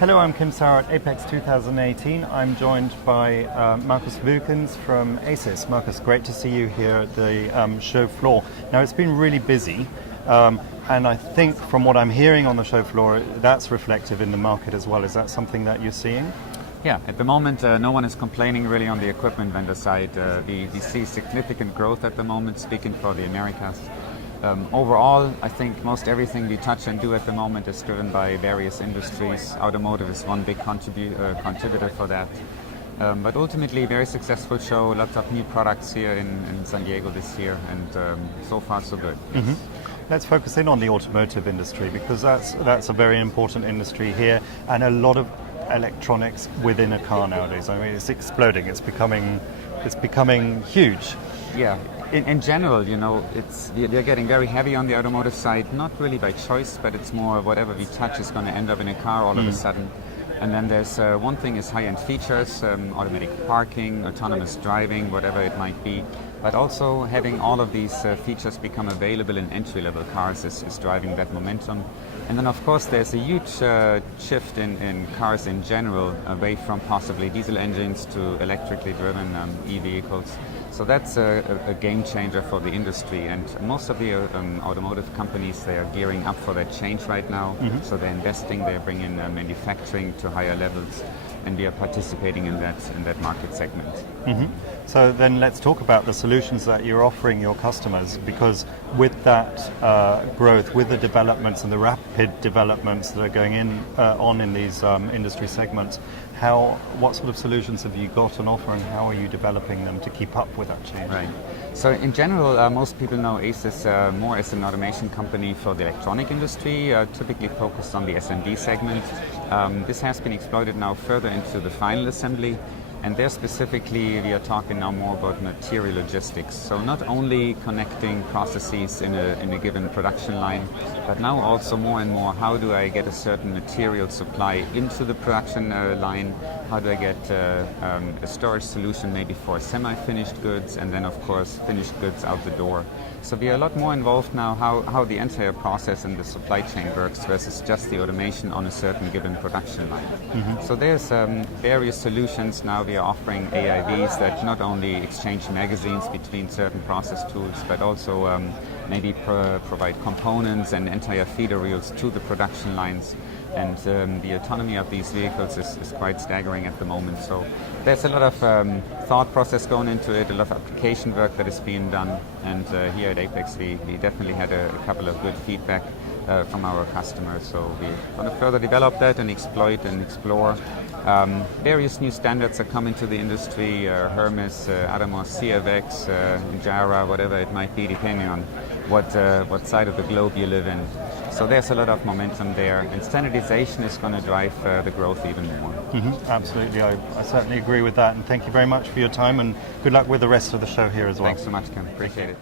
Hello, I'm Kim Sauer at Apex 2018. I'm joined by Marcus Wilkins from ASYS. Marcus, great to see you here at the show floor. Now, it's been really busy, and I think from what I'm hearing on the show floor, that's reflective in the market as well. Is that something that you're seeing? Yeah, at the moment, no one is complaining really on the equipment vendor side. We see significant growth at the moment, speaking for the Americas. Overall, I think most everything we touch and do at the moment is driven by various industries. Automotive is one big contributor for that. But ultimately, very successful show, lots of new products here in San Diego this year, and so far so good. Mm-hmm. Let's focus in on the automotive industry, because that's a very important industry here, and a lot of electronics within a car nowadays. I mean, it's exploding. It's becoming huge. Yeah. In general, you know, they're getting very heavy on the automotive side, not really by choice, but it's more whatever we touch is going to end up in a car all of a sudden. And then there's one thing is high-end features, automatic parking, autonomous driving, whatever it might be. But also having all of these features become available in entry-level cars is driving that momentum. And then, of course, there's a huge shift in cars in general, away from possibly diesel engines to electrically driven e-vehicles. So that's a game changer for the industry, and most of the automotive companies, they are gearing up for that change right now. So they're investing, they're bringing manufacturing to higher levels, and we are participating in that market segment. So then let's talk about the solutions that you're offering your customers, because with that growth, with the developments and the rapid developments that are going on in these industry segments, what sort of solutions have you got on offer, and how are you developing them to keep up with that change? Right. So in general, most people know ASYS more as an automation company for the electronic industry, typically focused on the SMD segment. This has been exploited now further into the final assembly. And there specifically, we are talking now more about material logistics. So not only connecting processes in a given production line, but now also more and more, how do I get a certain material supply into the production line? How do I get a storage solution maybe for semi-finished goods, and then of course finished goods out the door. So we are a lot more involved now how the entire process and the supply chain works versus just the automation on a certain given production line. So there's various solutions now. We are offering AIVs that not only exchange magazines between certain process tools, but also maybe provide components and entire feeder reels to the production lines. And the autonomy of these vehicles is quite staggering at the moment. So there's a lot of thought process going into it, a lot of application work that is being done. And here at Apex, we definitely had a couple of good feedback from our customers. So we're going to further develop that and exploit and explore. Various new standards are coming to the industry, Hermes, Adamos, CFX, Jara, whatever it might be, depending on what side of the globe you live in. So there's a lot of momentum there, and standardization is going to drive the growth even more. Absolutely, I certainly agree with that, and thank you very much for your time, and good luck with the rest of the show here as well. Thanks so much, Kim. Appreciate it.